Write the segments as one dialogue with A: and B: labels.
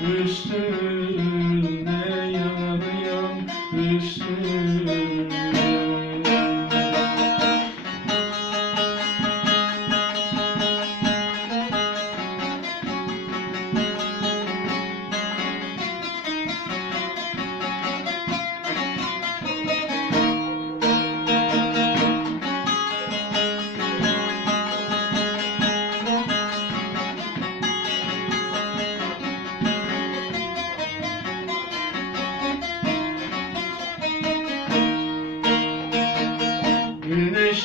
A: yanılıyam üstünde yanılıyam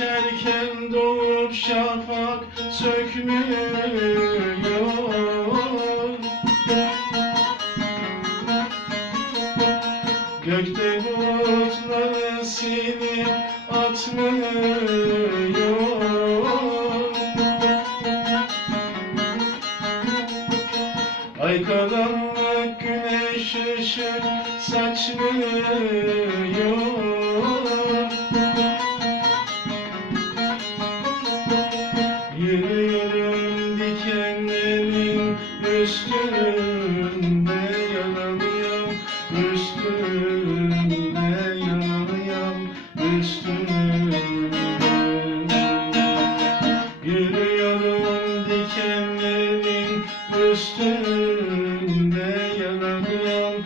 A: üstünde Güneş erken doğup şafak sökmüyor. Gökte bulutları silip atmıyor. Ay karanlık güneş ışık saçmıyor üstünde yanılıyorum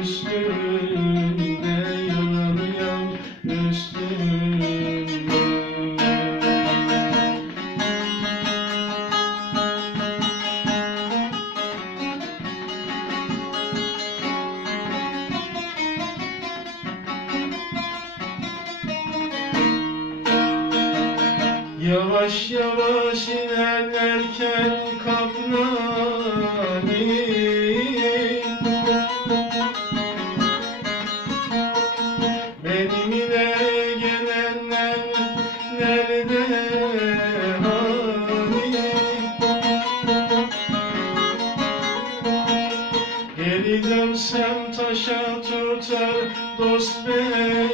A: üstünde yanılıyorum üstünde. Yavaş yavaş ilerlerken kapnani Geri dönsem taşa tutar dost beni